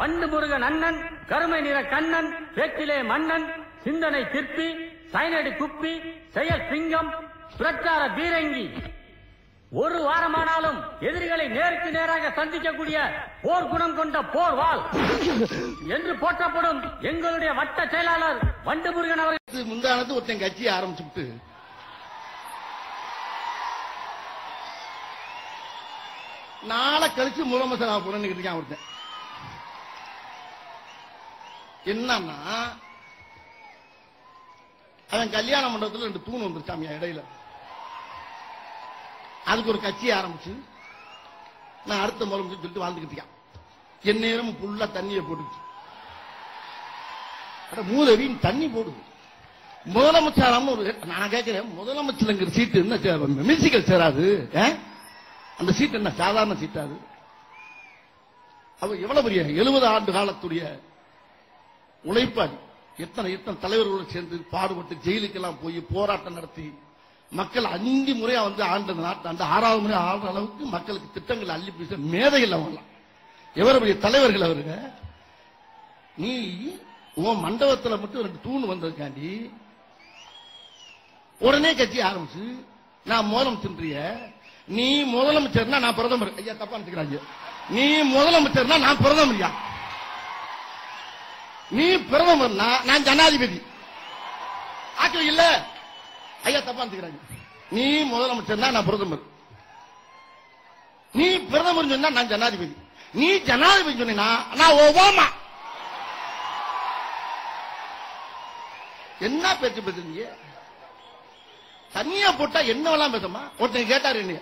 வண்டு முருகன் அண்ணன், கருமை நிற கண்ணன், பேச்சிலே மன்னன், சிந்தனை சிற்பி, சைனடி குப்பி, செயல் சிங்கம், பிரச்சார பீரங்கி. ஒரு வாரமானாலும் எதிரிகளை நேருக்கு நேராக சந்திக்கக்கூடிய போர் குணம் கொண்ட போர் வாள் என்று போற்றப்படும் எங்களுடைய வட்ட செயலாளர் வண்டு முருகன் அவர்கள் முந்தானது ஒருத்தன் கட்சியை ஆரம்பிச்சுட்டு நாளை கழிச்சு முதலமைச்சர் ஆக போறேன்னு இருக்கான் ஒருத்தன். என்னன்னா அவன் கல்யாண மண்டபத்தில் 2 தூண் வந்துருச்சாமியா இடையில. அதுக்கு ஒரு கட்சி ஆரம்பிச்சு நான் அடுத்த முதலமைச்சர் சொல்லிட்டு வாழ்ந்துக்கிட்டு இருக்கான். என் நேரம் ஃபுல்லா தண்ணியை போட்டுச்சு. மூதவின் தண்ணி போடுது. முதலமைச்சர் ஒரு நான் கேட்கிறேன், முதலமைச்சர் சீட்டு என்ன மியூசிக்கல் சேராது? அந்த சீட் என்ன சாதாரண சீட்டாது? அவர் எவ்வளவு பெரிய 70 ஆண்டு காலத்துடைய உழைப்பாளி. எத்தனை தலைவர்களோடு சேர்ந்து பாடுபட்டு ஜெயிலுக்கெல்லாம் போய் போராட்டம் நடத்தி மக்கள் 5 முறையா வந்து ஆண்ட நாட்டாண்டு 6வது முறை ஆடுற அளவுக்கு மக்களுக்கு திட்டங்கள் அள்ளி பேச மேதைகள் அவங்களாம். எவ்வளவு பெரிய தலைவர்கள் அவருங்க. நீ உன் மண்டபத்தில் மட்டும் 2 தூண் வந்ததுக்காண்டி உடனே கட்சி ஆரம்பிச்சு நான் முதலமைச்சர். நீ முதலமைச்சர்னா நான் பிரதமர். ஐயா தப்பா நினைக்கிறாங்க. நீ முதலமைச்சர்னா நான் பிரதமர். நீ பிரதமர்னா நான் ஜனாதிபதி. ஆட்சி இல்ல. ஐயா தப்பா நினைக்கிறாங்க. நீ முதலமைச்சர்னா நான் பிரதமர். நீ பிரதமர் சொன்னா நான் ஜனாதிபதி. நீ ஜனாதிபதி சொன்னா நான் ஒபாமா. என்ன பேச்சு பேசுறீங்க? தனியா போட்டா என்னவெல்லாம் பேசமா? ஒருத்தன் கேட்டாரு என்ன,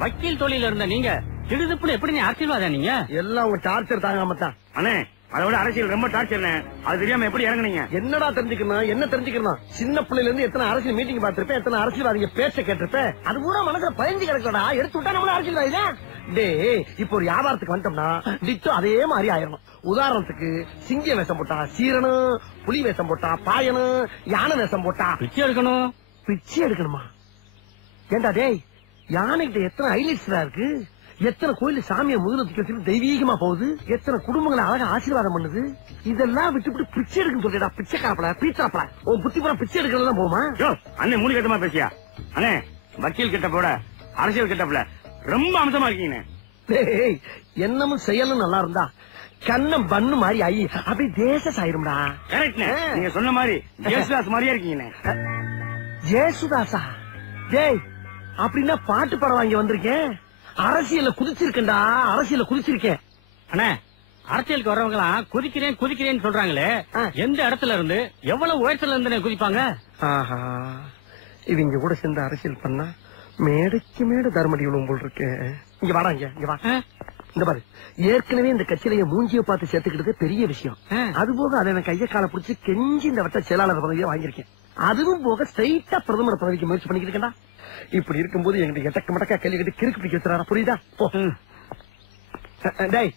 வக்கீல் தொழில இருந்த நீங்க திடுதுப்புன்னு எப்படி அரசியல்வாதா? நீங்க எல்லாம் உங்க டார்ச்சர் தாங்காம தான். அண்ணே அதை விட அரசியல் ரொம்ப டார்ச்சர். அது தெரியாம எப்படி இறங்குனீங்க? என்னடா தெரிஞ்சுக்கணும்? என்ன தெரிஞ்சுக்கணும்? சின்ன பிள்ளைல இருந்து எத்தனை அரசியல் மீட்டிங் பார்த்திருப்பேன், எத்தனை அரசியல்வாதிக பேச்ச கேட்டிருப்பேன். அது பூரா மனசுல பயந்து கிடக்கடா. எடுத்து விட்டா நம்மள அரசியல்வாதியா? டேய், இப்போ ஒரு வியாபாரத்துக்கு வந்துட்டோம்னா டிட்டோ அதே மாதிரி ஆயிரணும். உதாரணத்துக்கு சிங்க வேஷம் போட்டா சீரனும், புலி வேஷம் போட்டா பாயனும், யானை வேஷம் போட்டா பிச்சை எடுக்கணும். பிச்சை எடுக்கணுமா? ஏண்டா டேய், யானைகிட்ட எத்தனை ஹைலைட்ஸ் இருக்கு, எத்தனை கோயில் சாமியை முதல்ல தெய்வீகமா போகுது, எத்தனை குடும்பங்களை அழகா ஆசீர்வாதம் பண்ணுது. இதெல்லாம் விட்டு பிச்சை எடுக்கணும் சொல்லிடா. பிச்சை காப்பல பீச்சாப்பல உன் புத்தி பூரா பிச்சை எடுக்கிறது தான் போமா? அண்ணே மூணு கட்டமா பேசியா? அண்ணே வக்கீல் கிட்ட போட அரசியல் கிட்டப்பல ரொம்ப அம்சமா இருக்கீங்க. என்னமும் செயலும் நல்லா இருந்தா கண்ணம் பண்ணு மாதிரி ஆயி அப்படி தேச சாயிரும்டா. நீங்க சொன்ன மாதிரி ஜேசுதாஸ் மாதிரியா இருக்கீங்க. ஜேசுதாசா? டேய், அப்படின்னா பாட்டு பாட வாங்கி வந்திருக்கேன். அரசியல குதிச்சிருக்கேன்டா, அரசியல குதிச்சிருக்கேன். அண்ணே, அரசியலுக்கு வர்றவங்க எல்லாம் குதிக்கிறேன் குதிக்கிறேன்னு சொல்றாங்களே, எந்த இடத்துல இருந்து எவ்வளவு உயரத்துல இருந்து குதிப்பாங்க? ஆஹா, இவங்க கூட சேர்ந்து அரசியல் பண்ணா மேடைக்கு மேடை தர்மடி விழுவும் போல் இருக்கு. இங்க வாடா, இங்க வா. இந்த பாரு, ஏற்கனவே இந்த கட்சியில மூஞ்சிய பார்த்து சேர்த்துக்கிட்டது பெரிய விஷயம். அது போக அதை கைய கால பிடிச்சி கெஞ்சி இந்த வட்ட செயலாளர் பதவியை வாங்கியிருக்கேன். அதுவும் போக ஸ்ட்ரைட்டா பிரதமர் பதவிக்கு முயற்சி பண்ணிக்கிட்டு. இப்படி இருக்கும்போது எங்களுக்கு எட்டக்க மடக்கா கேள்வி கட்டி கிறுக்கு பிடிக்க வச்சுறாரா? புரியுதா? டேய்,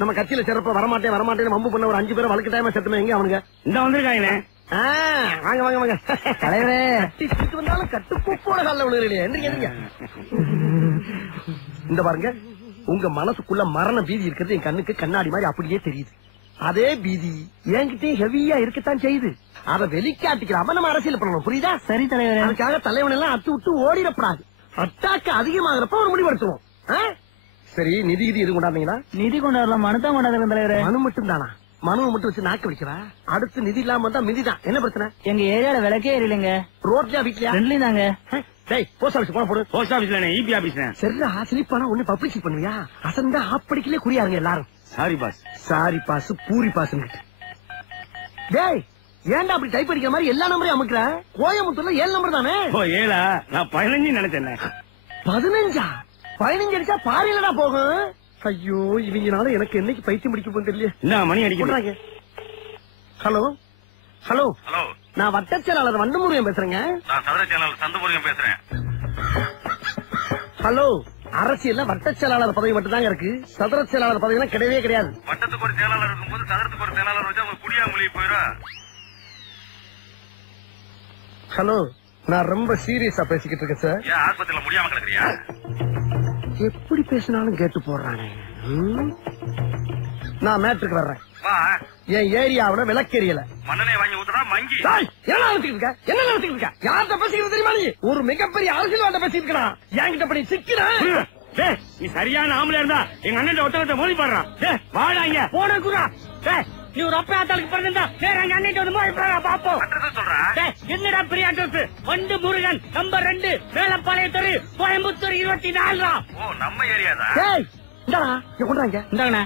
நம்ம கட்சியில சிறப்பா வரமாட்டேன் வம்பு பண்ண ஒரு 5 பேரை வழக்கு டைமா செத்துமே. எங்க அவனுங்க? இந்த வந்திருக்காங்க. வாங்க வாங்க வாங்க. தலைவரே, வந்தாலும் கட்டுப்போட கால விழுகிறீங்க. எந்திரிங்க. இந்த பாருங்க, உங்க மனசுக்குள்ள மரண பீதி இருக்கிறது என் கண்ணுக்கு கண்ணாடி மாதிரி அப்படியே தெரியுது. அதே பீதி என்கிட்டயும் ஹெவியா இருக்கத்தான் செய்யுது. அதை வெளிக்காட்டிக்கிறாம நம்ம அரசியல் பண்ணணும். புரியுதா? சரி தலைவர். அதுக்காக தலைவன் எல்லாம் அத்து விட்டு ஓடிடப்படாது. அட்டாக்கு அதிகமாகிறப்ப ஒரு முடிவெடுத்துவோம். சரி, நிதி எதுவும் கொண்டாந்தீங்களா? நிதி கொண்டாடலாம், மனு தான் கொண்டாடுறேன் தலைவரே. மனு மட்டும் தானா? மனுவை மட்டும் வச்சு நாக்க வைக்கிறா? அடுத்து நிதி இல்லாம வந்தா மிதிதான். என்ன பிரச்சனை? எங்க ஏரியால விளக்கே எரியலங்க. ரோட்லயா வீட்லயா? ரெண்டுலயும் தாங்க. போஸ்ட் ஆபீஸ் போன போடு. போஸ்ட் ஆபீஸ்ல இபி ஆபீஸ். சரிடா, ஸ்லிப்பானா ஒண்ணு பப்ளிசிட்டி பண்ணுவியா? அசந்தா ஆப்படிக்கலே குறியாருங்க எல்லாரும். Sorry boss. சாரி பாஸ் பூரி பாஸ். டேய் ஏன்டா அப்படி டைப் அடிக்கிற மாதிரி எல்லா நம்பரையும் அமுக்குற? கோயம்புத்தூர்ல 7 நம்பர் தானே? ஓ 7ஆ? நான் 15 நினைச்சேன். 15? 15 அடிச்சா பாரிலடா போகும். ஐயோ இவங்கனால எனக்கு என்னைக்கு பைத்தியம் பிடிக்க போகுது தெரியல. என்ன மணி அடிக்கிறாங்க? ஹலோ ஹலோ ஹலோ, நான் வட்ட செயலாளர் வண்டமுருகன் பேசுறேங்க. நான் சதுர செயலாளர் சந்தமுருகன் பேசுறேன். ஹலோ, அரசியல்ல வட்ட செயலாளர் பதவி மட்டும் தாங்க இருக்கு, சதுர செயலாளர் பதவி கிடையவே கிடையாது. வட்டத்துக்கு ஒரு செயலாளர் இருக்கும்போது சதுரத்துக்கு ஒரு செயலாளர் வச்சா அவங்க குடியா மொழி போயிடும். ஹலோ, நான் ரொம்ப சீரியஸா பேசிக்கிட்டு இருக்கேன் சார். ஏன் ஆஸ்பத்திரியில முடியாம கிடக்குறியா? எப்படி பேசினாலும் கேட்டு போடுறானே. நான் மேட்ருக்கு வர்றேன். என் ஏரியாவுல விளக்கெரியல மண்ணனை வாங்கி ஊத்துறா மங்கி. என்ன நினைச்சிட்டு இருக்க? என்ன நினைச்சிட்டு இருக்க? யார்கிட்ட பேசிக்கிறது தெரியுமா? நீ ஒரு மிகப்பெரிய அரசியல்வாட்ட பேசிட்டு இருக்கா. என்கிட்ட படி சிக்கிறேன். நீ சரியான ஆம்பளை இருந்தா எங்க அண்ணன் ஒருத்தரத்தை மோதி பாடுறான். வாடாங்க போன குரா. நீ ஒரு அப்பா ஆத்தாளுக்கு பிறந்தா வேற எங்க அண்ணன் வந்து மோதி பாடுறா பாப்போம். சொல்றேன். என்னடா பெரிய அட்ரஸ்? வண்டு முருகன் நம்பர் 2 வேலப்பாளைய தெரு கோயம்புத்தூர் 24. ஓ நம்ம ஏரியா தான். ஏய் இந்தாடா இங்க கொண்டாங்க. இந்தாங்கண்ணே.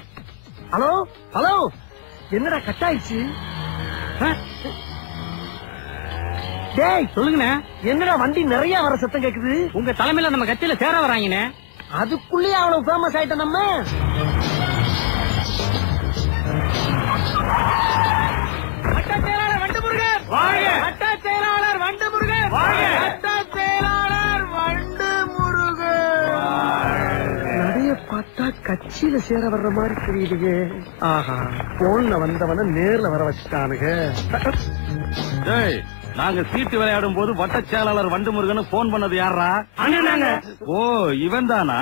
ஹலோ ஹலோ, என்னடா கட் ஆயிடுச்சு? டேய் சொல்லுங்கண்ணே. என்னடா வண்டி நிறைய வர சத்தம் கேக்குது? உங்க தலைமையில நம்ம கட்சியில சேர வராங்கண்ணே. அதுக்குள்ளேயே அவ்வளவு ஃபேமஸ் ஆயிட்ட நம்ம. வட்ட செயலாளர் வண்டு முருகன் வாங்க. வட்ட செயலாளர் வண்டு முருகன் வாங்க. வட்ட செயலாளர் வண்டு முருகன். நடைய பார்த்தா கட்சியில சேர வர்ற மாதிரி தெரியுதுங்க. ஆஹா, போன்ல வந்தவன நேர்ல வர வச்சுட்டானுங்க. நாங்க சீட்டு விளையாடும் போது வட்ட செயலாளர் வண்டு முருகன் போன் பண்ணது யாரா? அண்ணனாங்க. ஓ இவன் தானா?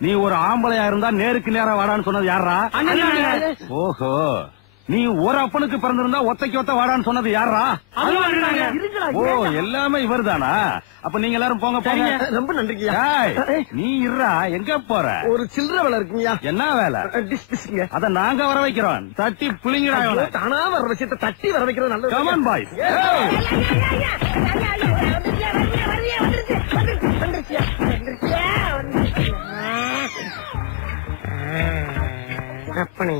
நீ ஒரு ஆம்பளையா இருந்தா நேருக்கு நேரா வாடான்னு சொன்னது யாரா? அண்ணனாங்க. ஓஹோ, நீ ஒரு அப்பனுக்கு பிறந்திருந்தா ஒத்தைக்கு ஒத்த வாடான்னு சொன்னது யாரா? அதுவும் அண்ணனாங்க. இருக்குடா, ஓ ஏன்டா? எல்லாமே இவர் தானா? அப்ப நீங்க எல்லாரும் போங்க போங்க. ரொம்ப நன்றிங்கய்யா. ஏய், நீ இருடா, எங்க போற? ஒரு சில்லற வேலை இருக்குங்கய்யா. என்ன வேலை? டிஸ்மிஸ்ங்க. அத நாங்க வர வைக்கிறோம். தட்டி புளிங்கடா இவனை. தானா வர விஷயத்தை தட்டி வர வைக்கிறது நல்லது. Come on, boys. அப்பனே